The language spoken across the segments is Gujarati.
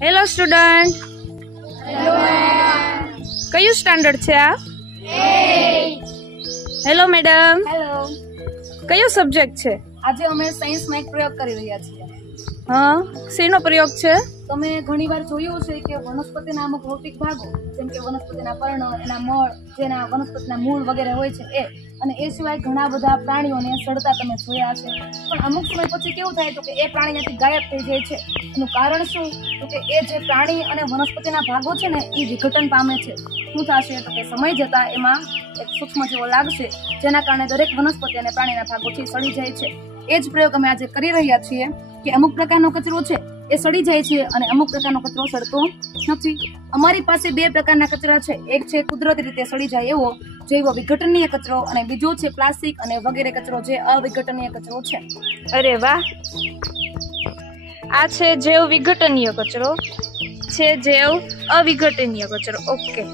Hello student. કયું સ્ટાન્ડર્ડ છે આ? Hello madam. હેલો. કયો સબ્જેક્ટ છે? આજે અમે સાયન્સમાં એક પ્રયોગ કરી રહ્યા છીએ. હા, શેનો પ્રયોગ છે? તમે ઘણીવાર જોયું છે કે વનસ્પતિના અમુક ભૌતિક ભાગો, જેમ કે વનસ્પતિના પર્ણ, એના મળ, જેના વનસ્પતિના મૂળ વગેરે હોય છે એ, અને એ સિવાય ઘણા બધા પ્રાણીઓને સડતા તમે જોયા છે. પણ અમુક સમય પછી કેવું થાય તો કે એ પ્રાણી ત્યાંથી ગાયબ થઈ જાય છે. એનું કારણ શું? તો કે એ જે પ્રાણી અને વનસ્પતિના ભાગો છે ને એ વિઘટન પામે છે. શું થશે તો કે સમય જતા એમાં એક સૂક્ષ્મ જીવો લાગશે, જેના કારણે દરેક વનસ્પતિ અને પ્રાણીના ભાગો છે સડી જાય છે. એ જ પ્રયોગ અમે આજે કરી રહ્યા છીએ કે અમુક પ્રકારનો કચરો છે એ સડી જાય છે અને અમુક પ્રકારનો કચરો સડતો નથી. અમારી પાસે બે પ્રકારના કચરા છે. એક છે કુદરતી રીતે સડી જાય એવો જૈવ વિઘટનીય કચરો, અને બીજો છે પ્લાસ્ટિક અને વગેરે કચરો જે અવિઘટનીય કચરો છે. અરે વાહ. આ છે જૈવ વિઘટનીય કચરો, છે જૈવ અવિઘટનીય કચરો. ઓકે.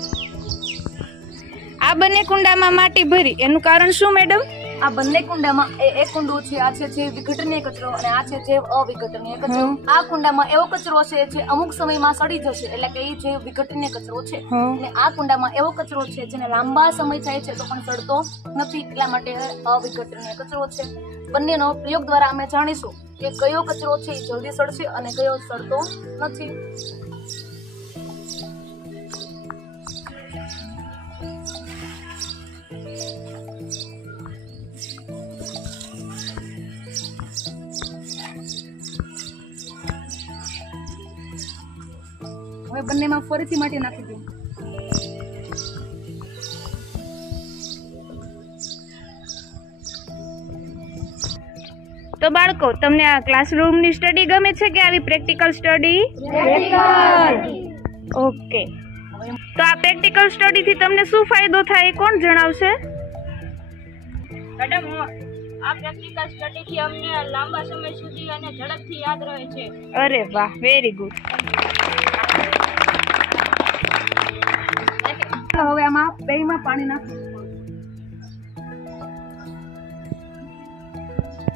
આ બંને કુંડામાં માટી ભરી એનું કારણ શું મેડમ? આ બંને કુંડામાં એક કુંડું છે, આ છે જૈવ વિઘટનીય કચરો અને આ છે જૈવ અવિઘટનીય કચરો. આ કુંડામાં એવો કચરો છે જે અમુક સમયમાં સડી જશે, એટલે કે એ જૈવ વિઘટનીય કચરો છે. અને આ કુંડામાં એવો કચરો છે જેને લાંબા સમય થાય છે તો પણ સડતો નથી, એટલા માટે અવિઘટનીય કચરો છે. બંનેનો પ્રયોગ દ્વારા અમે જાણીશું કે કયો કચરો છે એ જલ્દી સડશે અને કયો સડતો નથી. હવે બંનેમાં ફરીથી માટી નાખી દઉં. તો બાળકો, તમને આ ક્લાસરૂમની સ્ટડી ગમે છે કે આવી પ્રેક્ટિકલ સ્ટડી? ઓકે. તો આ પ્રેક્ટિકલ સ્ટડી થી તમને શું ફાયદો થાય કોણ જણાવશે? મેડમ, આ પ્રેક્ટિકલ સ્ટડી થી અમને લાંબા સમય સુધી અને ઝડપથી યાદ રહે છે. અરે વાહ, વેરી ગુડ. હવે આમાં બેમાં પાણી નાખવું.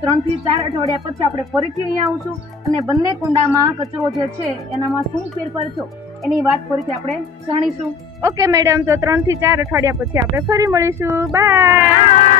3 થી 4 અઠવાડિયા પછી આપણે ફરીથી અહીંયા આવશું અને બંને કુંડામાં કચરો જે છે એનામાં શું ફેરફાર થયો એની વાત ફરીથી આપણે જાણીશું. ઓકે મેડમ, તો 3 થી 4 અઠવાડિયા પછી આપણે ફરી મળીશું. બાય.